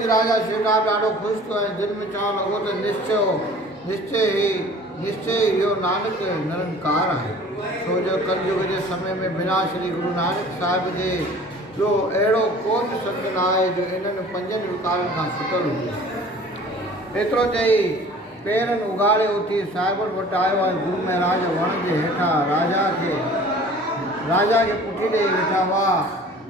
बुधी राजा श्रीराम ॾाढो ख़ुशि थियो ऐं दिलि में चवणु लॻो त निश्चय इहो नानक निरंकार आहे। छो जो कलयुग जे समय में बिना श्री गुरु नानक साहिब जे जो अहिड़ो को बि संत न आहे जो इन्हनि 5 विकारनि खां छुटल हुजे। एतिरो चई पेरनि उघाड़े उथी साहिबनि वटि आयो ऐं गुरु महाराज वण जे हेठां राजा खे पुठी ॾेई वेठा हुआ।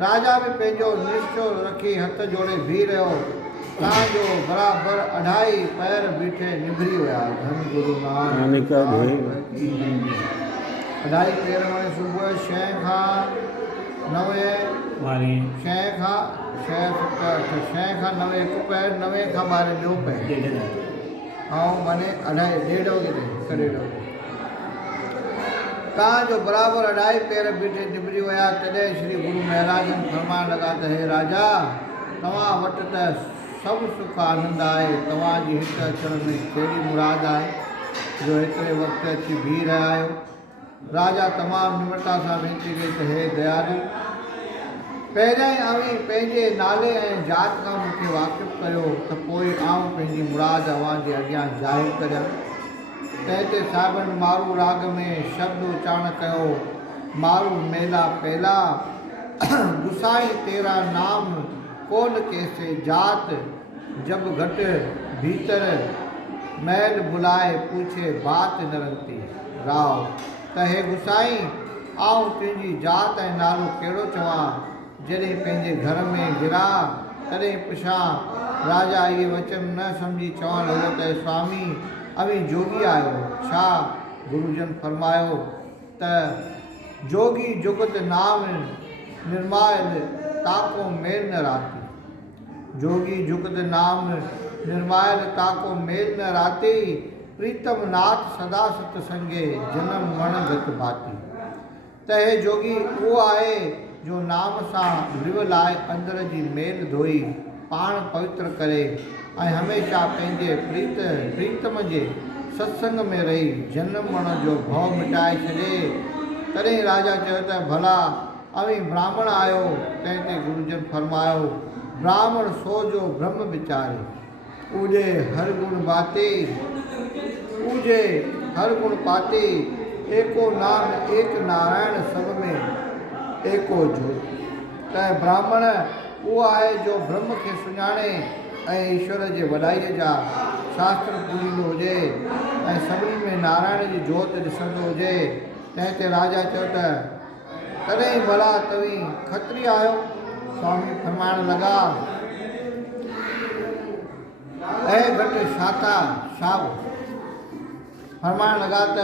राजा बि पंहिंजो निश्चो रखी हथ जोड़े बीह रहियो। तव्हांजो बराबरि 2.5 पैर बीठे निभरी विया। धन गुरु नानक 2.5 पैर में सुबुह 6 खां 9 1 पैर 9 खां 12 ॿियो पैर ऐं माने 1.5 वॻे तव्हांजो बराबरि 2.5 पैर बीठे निभरी विया। तॾहिं श्री गुरु महाराज फरमाइण लॻा त हे राजा, तव्हां वटि त सभु सुख आनंद आहे। तव्हांजी हिते अचण में कहिड़ी मुराद आहे जो हेतिरे वक़्तु अची बीह रहिया आहियो। राजा तमामु निम्रता सां वेनती कई त हे दयालु, पहिरियां ई अव्हीं पंहिंजे नाले ऐं जात खां मूंखे वाक़िफ़ु कयो त पोइ आउं पंहिंजी मुराद अव्हां जे अॻियां ज़ाहिर करियां। तंहिं ते साहिबनि मारू राग में शब्द उच्चारण कयो। मारू मेला पहला गुसाई तेरा नाम कोन कैसे जात, जब घट भीतर मैल बुलाए पूछे बात नरंती। राव त हे गुसाई, आउं तुंहिंजी जात ऐं नालो कहिड़ो चवां। जॾहिं पंहिंजे घर में गिरा तॾहिं पुछां। राजा इहे वचन न सम्झी चवणु लॻो त स्वामी, अवी जोगी आहियो छा? गुरुजन फरमायो त जोगी जुगत नाम निर्मायल ताको मेल न राती। जोगी जुगत नाम निर्मायल ताको मेल न राती। प्रीतम नाथ सदा सत संगे जन्म मण गत भाती। त हे जोगी उहो आहे जो नाम सां लिव लाइ अंदर जी मेल धोई पाण पवित्र करे ऐं हमेशह पंहिंजे प्रीतम जे सत्संग में रही जन्म मरण जो भव मिटाए छॾे। तॾहिं राजा चयो त भला अवी ब्राह्मण आहियो। तंहिं ते गुरुजन फरमायो, ब्राह्मण सो जो ब्रह्म विचारे, पूजे हर गुण पाते, एको नाम एक नारायण सब में एको ज्योति। त ब्राह्मण उहो आहे जो ब्रह्म खे सुञाणे ऐं ईश्वर जे वॾाईअ जा शास्त्र पूरींदो हुजे ऐं सभिनी में नारायण जी जोति ॾिसंदो हुजे। तंहिं ते राजा चयो त तॾहिं भला तव्हीं खत्री आहियो? स्वामी फरमाइण लॻा, ऐं घटि छाता शाब फरमाइण लॻा त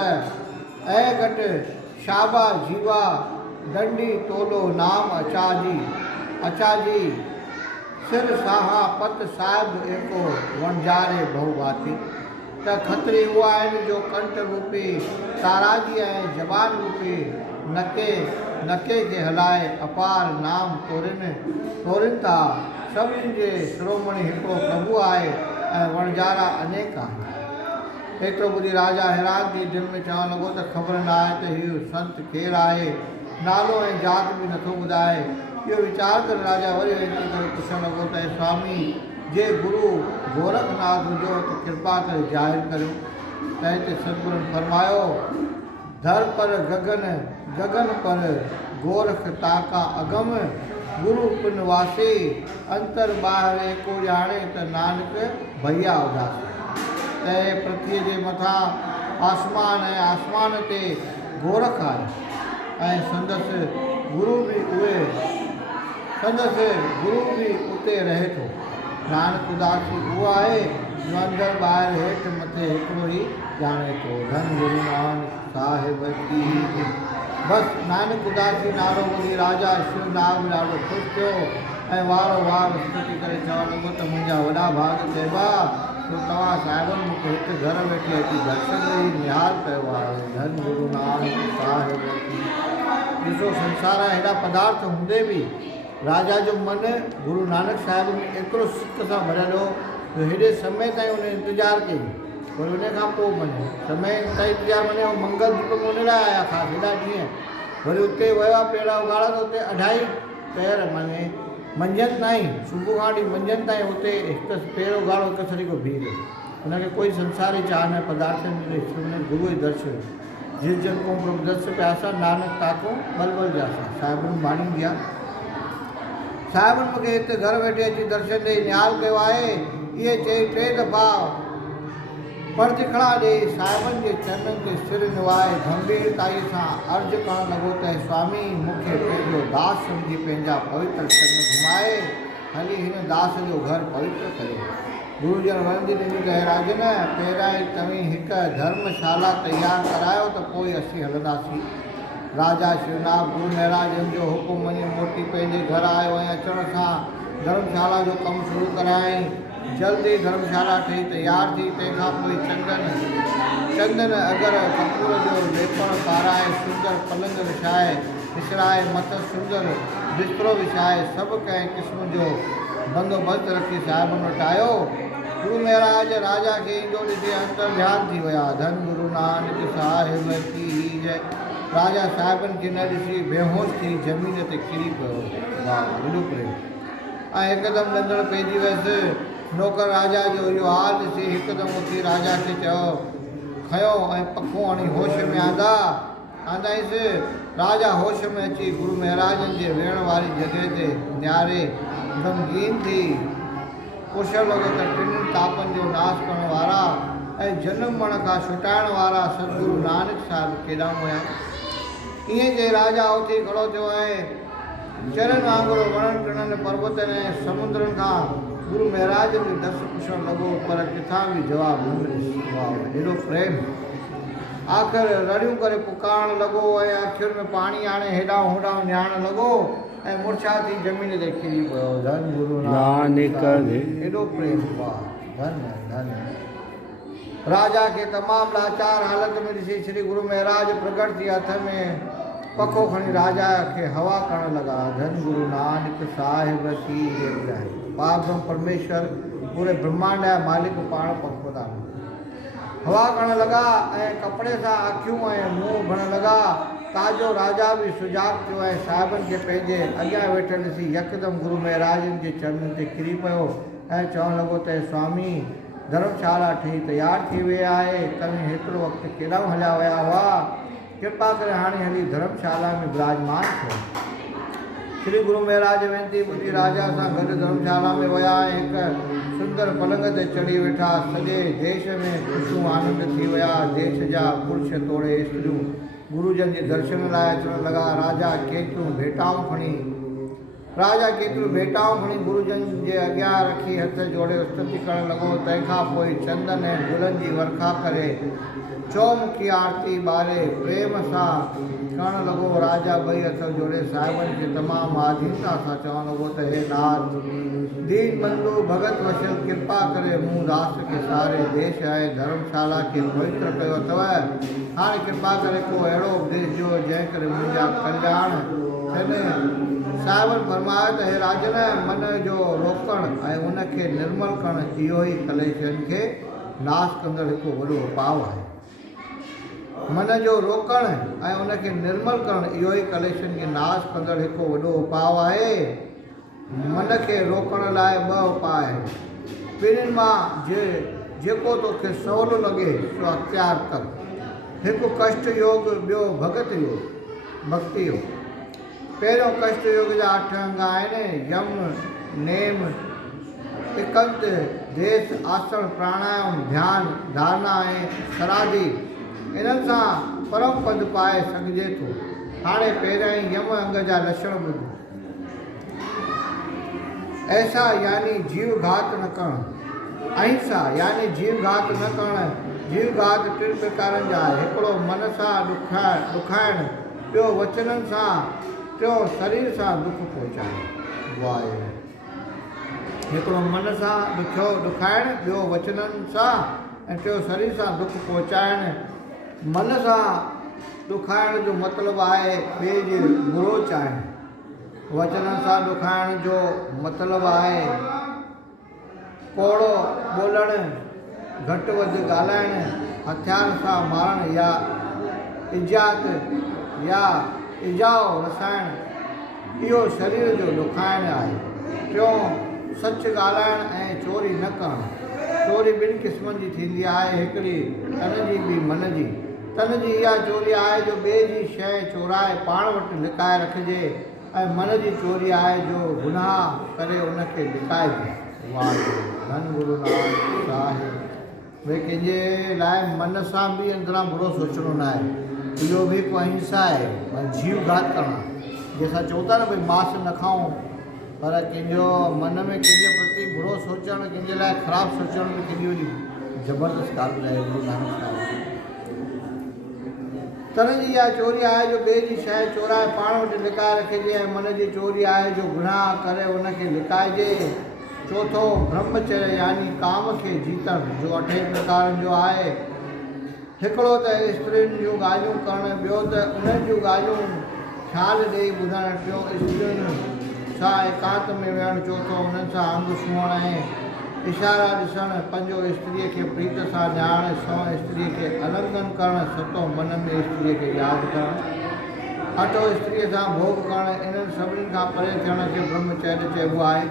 ऐं घटि शाबा जीवा दंडी तोलो नाम अचाजी सिर साहा पत साहिब एको वणजारे बहुभाती। त खत्री उहा आहिनि जो कंठ रूपी ताराजी ऐं जबान रूपी नके खे हलाए अपार नाम तोरिन था। सभिनी जे शिरोमणी हिकिड़ो प्रभु आहे ऐं वणजारा अनेक आहिनि। एतिरो ॿुधी राजा हैरान थी दिलि में चवणु लॻो त ख़बर न आहे त हीउ संत केरु आहे, नालो ऐं जात बि नथो ॿुधाए। इहो वीचार करे राजा वरी वेनती करे पुछणु लॻो त स्वामी, जे गुरु गोरखनाथ हुजो त कृपा करे ज़ाहिर करियो। तंहिं ते सतगुरुनि फरमायो, धर पर गगन पर गोरख ताका अगम, गुरु पिन वासे अंतर ॿाहिरि एको ॼाणे त नानक भैया उदास। त पृथ्वीअ जे मथां आसमान ऐं आसमान ते गोरख आहे ऐं संदसि गुरु बि उते रहे थो। नानक उदासी उहो आहे जो अंदरि ॿाहिरि हेठि मथे हिकिड़ो ई ॼाणे थो। धन गुरु नानक साहिब की। बसि नानक उदासी नालो ॿुधी राजा शिवनाग ॾाढो ख़ुशि थियो ऐं वारो स्तुति करे चवणु लॻो त मुंहिंजा वॾा भाग चइबा तो तव्हां साहिबनि मूंखे हिकु घर वेठे अची दर्शन ॾेई निहाल कयो आहे। धन गुरु नानक साहिब की। ॾिसो संसार हेॾा पदार्थ हूंदे बि राजा जो मन गुरु नानक साहिब में एतिरो सिक सां भरियलु हो जो हेॾे समय ताईं उन इंतज़ारु कई। वरी उन खां पोइ मञे समय ताईं इंतज़ारु मञे ऐं मंगल दीप में उन लाइ आया ख़ासि हेॾा ॾींहं। वरी उते विया पेड़ा उघाड़ा त उते 2.5 पैर माने मंझंदि ताईं सुबुह खां वठी मंझंदि ताईं उते हिकु पहिरियों गाड़ो हिकु सरीको बीह हुनखे कोई संसारी चाह न पदार्थनि में गुरू जे दर्शन जिस जन को प्रभु दर्श प्यासा नानक ताको बल बल जासा साहिबनि बाणी दिया साहिबनि मूंखे हिते घर वेठे अची दर्शन ॾेई निहाल कयो आहे इहे चई 3 दफ़ा परतिखड़ा ॾेई साहिबनि जे चरणनि ते सिर निवाए गंभीरताई सां अर्ज़ु करणु लॻो त स्वामी मूंखे पंहिंजो दास सम्झी पंहिंजा पवित्र चरण घुमाए हली हिन दास जो घर पवित्र कयो। गुरुजन वरंदी ॾिनी त हे राजन पहिरियां ई तव्हीं हिकु धर्मशाला तयारु करायो त पोइ असीं हलंदासीं। राजा शिवनाथ गुरु महाराज जो हुकुम मञी मोटी पंहिंजे घर आयो ऐं अचण सां धर्मशाला जो कमु शुरू करायईं। जल्दी धर्मशाला ठही तयारु थी तंहिंखां पोइ चंदन अगर कपूर जो लेपण पाराए सुंदर पलंग विछाए विछड़ाए मथ सुंदर बिस्तरो विछाए सभु कंहिं क़िस्म जो बंदोबस्त रखी साहिबनि वटि आयो। गुरु महाराज राजा खे ईंदो ॾिसी अंतर ध्यान थी विया। धन गुरु नानक साहिब की जय। राजा साहिबनि खे न ॾिसी बेहोश थी ज़मीन ते किरी पियो। वाह हेॾो प्रेम ऐं हिकदमि ॾंदड़ पइजी वियसि। नौकर राजा जो इहो हाल ॾिसी हिकदमि उथी राजा खे चयो खयो ऐं पखो हणी होश में आंदाईंसि। राजा होश में अची गुरु महाराजनि जे वेहण वारी जॻह ते निहारे गमगीन थी पुछण लॻो त 3 तापनि जो नाश करण वारा ऐं जनम मरण खां छुटाइण वारा सतगुरु नानक साहिब केॾां हुया। ईअं जे राजा उथी खड़ो थियो ऐं चरनि वांगुरु वणनि टिणनि पर्वतनि ऐं समुंद्रनि खां गुरु महाराज जो दस पुछण लॻो पर किथां बि जवाबु न मिलियो। हेॾो प्रेम आख़िर रड़ियूं करे पुकारण लॻो ऐं अखियुनि में पाणी आणे हेॾां होॾां निहारण लॻो ऐं मुर्छा थी ज़मीन ते किरी पियो। धन गुरु नानक हेॾो प्रेम वाह धन धन। राजा खे तमामु लाचार हालत में ॾिसी श्री गुरु महाराज प्रगट थी हथ में पखो खणी राजा खे हवा करण लॻा। धन गुरु नानक साहिब की जय। पारब्रह्म परमेश्वर पूरे ब्रह्मांड जा मालिक पाण पखो था हवा करण लॻा ऐं कपिड़े सां अखियूं ऐं मुंहुं भरण लॻा। ताजो राजा बि सुजाॻ थियो ऐं साहिबनि खे पंहिंजे अॻियां वेठल ॾिसी यकदमि गुरु महाराजनि जे चरणनि ते किरी पियो ऐं चवणु लॻो त स्वामी धर्मशाला ठही तयारु थी वई आहे। तव्हीं हेतिरो वक़्तु केॾां हलिया विया हुआ कृपा करे हाणे हली धर्मशाला में विराजमान थियो। श्री गुरु महाराज वेनती ॿुधी राजा सां गॾु धर्मशाला में विया ऐं हिकु सुंदर पलंग ते चढ़ी वेठा। सॼे देश में ख़ुशियूं आनंद थी विया। देश जा पुरुष तोड़े स्त्रियूं गुरुजन जे दर्शन लाइ अचण लॻा। राजा केतिरियूं भेटाऊं खणी गुरुजन जे अॻियां रखी हथ जोड़े स्तुति करणु लॻो। तंहिंखां पोइ चंदन ऐं गुलनि जी वर्खा करे चौमुखी आरती ॿारे प्रेम सां करणु लॻो। राजा ॿई हथ जोड़े साहिबनि खे तमामु आधीनता सां चवणु लॻो त हे नाथ दीन बंधु भगत वशल कृपा करे मूं दास खे सारे देश ऐं धर्मशाला खे पवित्र कयो अथव। हाणे कृपा करे को अहिड़ो उपदेश ॾियो जंहिं करे मुंहिंजा कल्याण थियनि। साहिबनि फरमायो त हे राजन मन जो रोकणु ऐं उनखे निर्मल करणु इहो ई कलेशनि खे नाश कंदड़ हिकु वॾो उपाउ आहे। मन जो रोकणु ऐं उनखे निर्मल करणु इहो ई कलेशनि खे नाश कंदड़ हिकु वॾो उपाउ आहे। मन खे रोकण लाइ 2 उपाय आहिनि। ॿिन्हिनि मां जेको तोखे सवलो लॻे सो अख़्तियार कर। हिकु कष्ट योग ॿियो भगत योग भक्ति योग। पहिरियों कष्ट योग जा 8 अंग आहिनि यम नेम एकांत देश आसन प्राणायाम ध्यान धारणा ऐं समाधि। इन्हनि सां परम पद पाए सघिजे थो। हाणे पहिरियां ई यम अंग जा लक्षण ॿुधो। ऐसा यानी जीव घात न करणु। अहिंसा यानी जीव घात न करणु। जीव घात 3 प्रकारनि जा आहे। हिकिड़ो मन सां ॾुखाइणु ॿियो वचननि सां टियों शरीर सां दुख पहुचाइणु। वाह हिकिड़ो मन सां ॾुखाइणु ॿियो वचननि सां ऐं टियों शरीर सां दुख पहुचाइणु। मन सां ॾुखाइण जो मतिलबु आहे ॿिए जे बुरो चाहीणु। वचननि सां ॾुखाइण जो मतिलबु आहे कोड़ो ॿोलणु घटि वधि ॻाल्हाइणु हथियार सां मारणु या इजात या इजाओ रसाइणु। इहो शरीर जो ॾुखाइणु आहे। टियों सच ॻाल्हाइणु ऐं चोरी न करणु। चोरी ॿिनि क़िस्मनि जी थींदी आहे, हिकिड़ी तन जी ॿी मन जी। तन जी इहा चोरी आहे जो ॿिए जी शइ चोराए पाण वटि लिकाए रखिजे, ऐं मन जी चोरी आहे जो गुनाह करे उनखे लिकाइजे। वाहिगुरु धन गुरु नानक साहिब। भई कंहिंजे लाइ मन सां बि अंदरां बुरो सोचणो न आहे। इहो बि हिकु अहिंसा आहे, जीव घात करणु। जंहिंसां चऊं था न भई मांस न खाऊं, पर कंहिंजो मन में कंहिंजे प्रति बुरो सोचणु, कंहिंजे लाइ ख़राबु सोचण में केॾी वॾी ज़बरदस्त ॻाल्हि आहे। गुरु नानक साहिब तन जी इहा चोरी आहे जो ॿिए जी शइ चोराए पाण वटि लिकाए रखिजे, ऐं मन जी चोरी आहे जो गुनाह करे उनखे लिकाइजे। चौथो ब्रह्मचर्य यानी काम खे जीतणु, जो 8 प्रकारनि जो आहे। हिकिड़ो त स्त्रियुनि जूं ॻाल्हियूं करणु, ॿियो त उन्हनि जूं ॻाल्हियूं ख़्यालु ॾेई ॿुधणु, टियों स्त्रियुनि सां एकांत में वेहणु, चौथो उन्हनि सां अंग सूअणु ऐं इशारा ॾिसणु, पंजो स्त्रीअ खे प्रीत सां ॼाणणु, सौ स्त्रीअ खे आलिंगन करणु, सतो मन में स्त्रीअ खे यादि करणु, अठो स्त्रीअ सां भोग करणु। इन्हनि सभिनी खां परे थियण खे ब्रह्मचर्य चइबो आहे।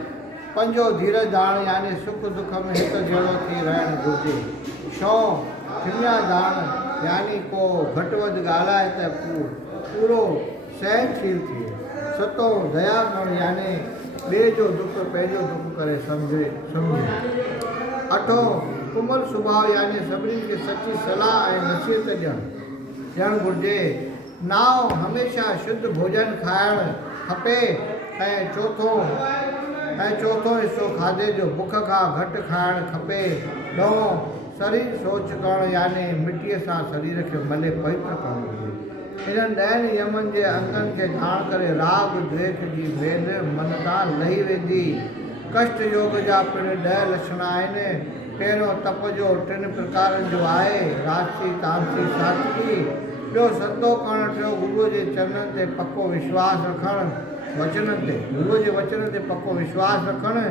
पंजो धीरज धारणु यानी सुख दुख में हिकु जहिड़ो थी रहणु घुरिजे। छो खिमिया धारणु यानी को घटि वधि ॻाल्हाए त पूरो सहनशील थिए। सतो दया करणु यानी ॿिए जो दुख पंहिंजो दुख करे सम्झे। अठो कोमल स्वभाव यानी सभिनी खे सची सलाह ऐं नसीहत ॾियणु घुरिजे। नाव हमेशह शुद्ध भोजन खाइणु खपे, ऐं चौथो हिसो खाधे जो बुख खां घटि खाइणु खपे। ॾहों शरीर सोच करणु यानी मिटीअ सां शरीर खे मले पवित्र करणु घुरिजे। इन्हनि 10 यमनि जे अंगनि खे ॼाण करे राग द्वेष जी भेद मन तां लही वेंदी। कष्ट योग जा पिणु 10 लक्षण आहिनि। पहिरियों तप जो 3 प्रकारनि जो आहे, राजसी तामसी सात्विकी। ॿियो सतो करणु, टियों गुरुअ जे चरणनि ते पको विश्वास रखणु, गुरुअ जे वचन ते पको विश्वास रखणु।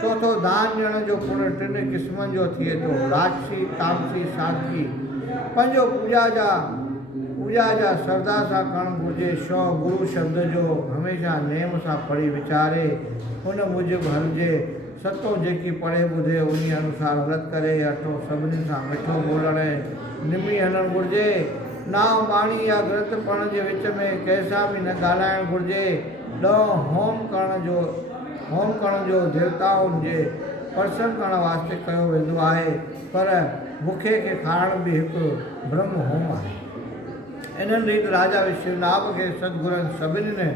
चौथो दान ॾियण जो पुण्य 3 क़िस्मनि जो थिए थो, राजसी तामसी सात्विकी। पंजो पूॼा जा श्रद्धा सां करणु घुरिजे। छो गुरु शब्द जो हमेशह नेम सां पढ़ी वीचारे उन मूजिबि हलिजे। सतो जेकी पढ़े ॿुधे उन अनुसार हलत करे। अठो सभिनी सां मिठो बोलणु, निमी हलणु घुरिजे। नाव बाणी या ग्रंथ पढ़ण जे विच में कंहिंसां बि न ॻाल्हाइणु घुरिजे। ॾहों होम करण जो देवताउनि जे प्रसन्न करण वास्ते कयो वेंदो आहे, पर बुखे खे खाइण बि हिकु ब्रह्म होम आहे। इन्हनि रीति राजा शिवनाभ खे सतगुरनि सभिनी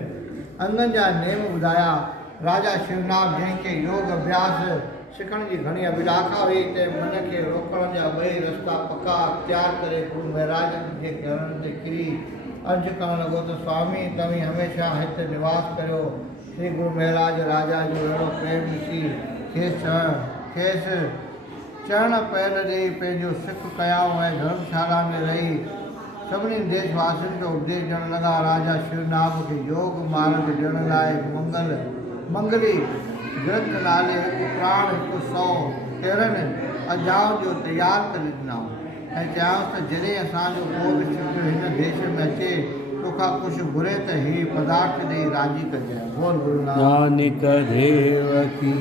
अंगनि जा नेम ॿुधाया। राजा शिवनाभ जंहिंखे योग अभ्यास सिखण जी घणी अभिलाषा हुई, ते मन खे रोकण जा 2 रस्ता पका अख़्तियार करे गुरु महाराजनि जे चरणनि ते किरी अर्ज़ु करणु लॻो त स्वामी तव्हीं हमेशह हिते निवास करियो। श्री गुरु महाराज राजा जो अहिड़ो प्रेम ॾिसी खेसि चरण पैर ॾेई पंहिंजो सिख कयाऊं ऐं धर्मशाला में रही सभिनी देशवासियुनि खे उपदेश ॾियणु लॻा। राजा शिवनाभ खे योग मार्ग ॾियण लाइ मंगली ग्रंथ नाले हिकु प्राण 113 अध्याय जो तयारु करे ॾिनऊं ऐं चयाऊंसि त जॾहिं असांजो को बि सिख हिन देश में अचे, तोखां कुझु घुरे त ही पदार्थ ॾेई राज़ी कजांइ। बोल गुरु नानक देव की।